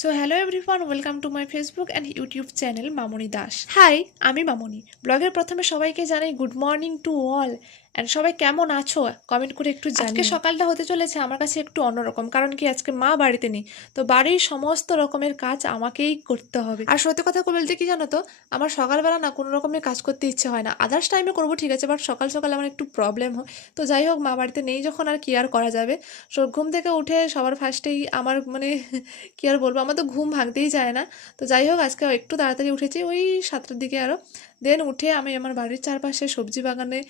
So hello everyone, welcome to my Facebook and YouTube channel Mamoni Das. Hi, আমি মামনি। ব্লগের প্রথমে সবাইকে জানাই good morning to all. And সবাই কেমন আছো কমেন্ট করে একটু জানিও। আজকে সকালটা হতে চলেছে আমার কাছে একটু অন্যরকম, কারণ কি আজকে মা বাড়িতে নেই, তো বাড়ির সমস্ত রকমের কাজ আমাকেই করতে হবে। আর সত্যি কথা বলতে কি জানো তো, আমার সকালবেলা না কোনো রকমের কাজ করতে ইচ্ছে হয় না। আদার্স টাইমে করবো ঠিক আছে, বাট সকাল সকাল আমার একটু প্রবলেম হয়। তো যাই হোক, মা বাড়িতে নেই যখন আর কি আর করা যাবে। সো ঘুম থেকে উঠে সবার ফার্স্টেই আমার কি আর বলবো, আমার তো ঘুম ভাঙতেই চায় না। তো যাই হোক, আজকে একটু তাড়াতাড়ি উঠেছি, ওই 7টার দিকে আরও। দেন উঠে আমি আমার বাড়ির চারপাশে সবজি বাগানে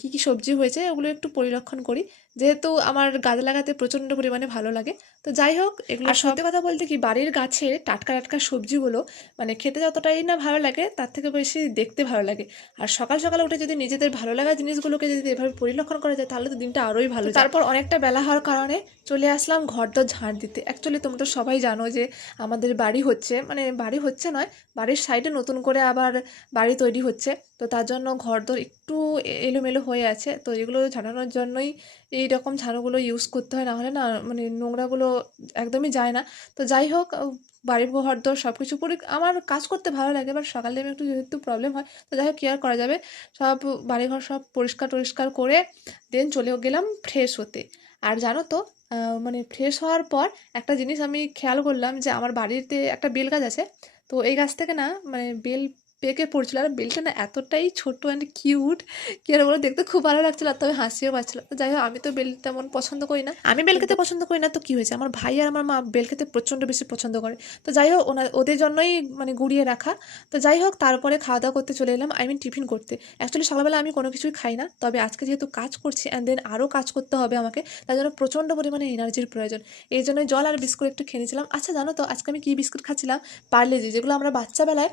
কী কী সবজি হয়েছে ওগুলো একটু পরিলক্ষণ করি, যেহেতু আমার গাছ লাগাতে প্রচণ্ড পরিমাণে ভালো লাগে। তো যাই হোক, এগুলো আর সত্যি কথা বলতে কি, বাড়ির গাছে টাটকা টাটকা সবজিগুলো খেতে যতটাই না ভালো লাগে, তার থেকে বেশি দেখতে ভালো লাগে। আর সকাল সকালে উঠে যদি নিজেদের ভালো লাগা জিনিসগুলোকে যদি এভাবে পরিলক্ষণ করা যায়, তাহলে তো দিনটা আরোই ভালো যায়। তারপর অনেকটা বেলা হওয়ার কারণে চলে আসলাম ঘরদোর ঝাঁট দিতে। অ্যাকচুয়ালি তোমরা তো সবাই জানো যে আমাদের বাড়ি হচ্ছে, বাড়ি হচ্ছে নয়, বাড়ির সাইডে নতুন করে আবার বাড়ি তৈরি হচ্ছে। তো তার জন্য ঘরদোর একটু এলোমেলো হয়ে আছে, তো এগুলো ঝাড়ানোর জন্যই এই রকম ঝাড়ুগুলো ইউজ করতে হয়, নাহলে না নোংরাগুলো একদমই যায় না। তো যাই হোক, বাড়ির ঘরদোর সব কিছু আমার কাজ করতে ভালো লাগে, বাট সকাল টাইমে একটু যেহেতু প্রবলেম হয়, তো যাই হোক কী আর করা যাবে। সব বাড়িঘর সব পরিষ্কার টরিষ্কার করে দেন চলে গেলাম ফ্রেশ হতে। আর জানো তো, ফ্রেশ হওয়ার পর একটা জিনিস আমি খেয়াল করলাম যে আমার বাড়িতে একটা বেল গাছ আছে। তো এই গাছ থেকে না বেল পেকে পড়ছিল, আর বেলটা না এতটাই ছোট অ্যান্ড কিউট, কি আর বলো, দেখতে খুব ভালো লাগছিল, আর তবে হাসিও পাচ্ছিল। তো যাই হোক, আমি তো বেল তেমন পছন্দ করি না, আমি বেল খেতে পছন্দ করি না, তো কী হয়েছে, আমার ভাই আর আমার মা বেল খেতে প্রচণ্ড বেশি পছন্দ করে। তো যাই হোক, ওদের জন্যই গুড়িয়ে রাখা। তো যাই হোক, তারপরে খাওয়া দাওয়া করতে চলে এলাম, টিফিন করতে। অ্যাকচুয়ালি সকালবেলা আমি কোনো কিছুই খাই না, তবে আজকে যেহেতু কাজ করছি অ্যান্ড দেন আরও কাজ করতে হবে আমাকে, তার জন্য প্রচণ্ড পরিমাণে এনার্জির প্রয়োজন। এই জন্যই জল আর বিস্কুট একটু খেয়ে নিয়েছিলাম। আচ্ছা জানো তো, আজকে আমি কী বিস্কুট খাচ্ছিলাম? পার্লেজি, যেগুলো আমরা বাচ্চাবেলায়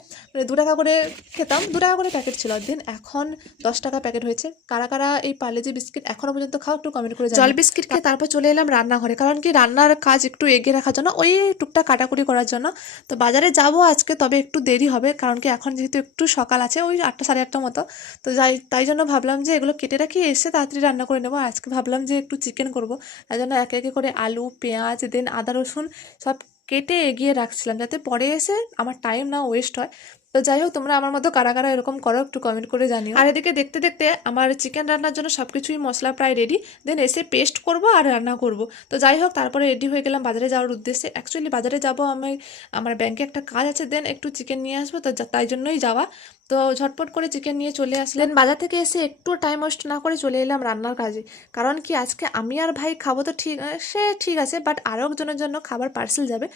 2 টাকা করে খেতাম, 2 টাকা করে প্যাকেট ছিল, দেন এখন 10 টাকা প্যাকেট হয়েছে। কারা কারা এই পার্লেজি বিস্কিট এখনো পর্যন্ত খাও, একটু কমেন্ট করে জানিও। জল বিস্কিট খেয়ে তারপর চলে এলাম রান্নাঘরে, কারণ কি রান্নার কাজ একটু এগিয়ে রাখার জন্য, ওই টুকটাক কাটাকুটি করার জন্য। তো বাজারে যাব আজকে, তবে একটু দেরি হবে, কারণ কি এখন যেহেতু একটু সকাল আছে, ওই 8টা সাড়ে 8টার মতো। তো তাই জন্য ভাবলাম যে এগুলো কেটে রাখি, এসে তাড়াতাড়ি রান্না করে নেবো। আজকে ভাবলাম যে একটু চিকেন করবো, তাই জন্য একে একে করে আলু পেঁয়াজ দেন আদা রসুন সব কেটে এগিয়ে রাখছিলাম, যাতে পরে এসে আমার টাইম না ওয়েস্ট হয়। তো যাই হোক, তোমরা আমার মতো কারা কারা এরকম করো, একটু কমেন্ট করে জানিও। আর এদিকে দেখতে দেখতে আমার চিকেন রান্নার জন্য সব কিছুই মশলা প্রায় রেডি, দেন এসে পেস্ট করব আর রান্না করব। তো যাই হোক, তারপরে রেডি হয়ে গেলাম বাজারে যাওয়ার উদ্দেশ্যে। অ্যাকচুয়ালি বাজারে যাব আমি, আমার ব্যাংকে একটা কাজ আছে, দেন একটু চিকেন নিয়ে আসবো, তো তাই জন্যই যাওয়া। তো ঝটপট করে চিকেন নিয়ে চলে আসলেন বাজার থেকে, এসে একটু টাইম ওয়েস্ট না করে চলে এলাম রান্নার কাজে। কারণ কি আজকে আমি আর ভাই খাবো, তো ঠিক আছে, বাট আরও একজনের জন্য খাবার পার্সেল যাবে।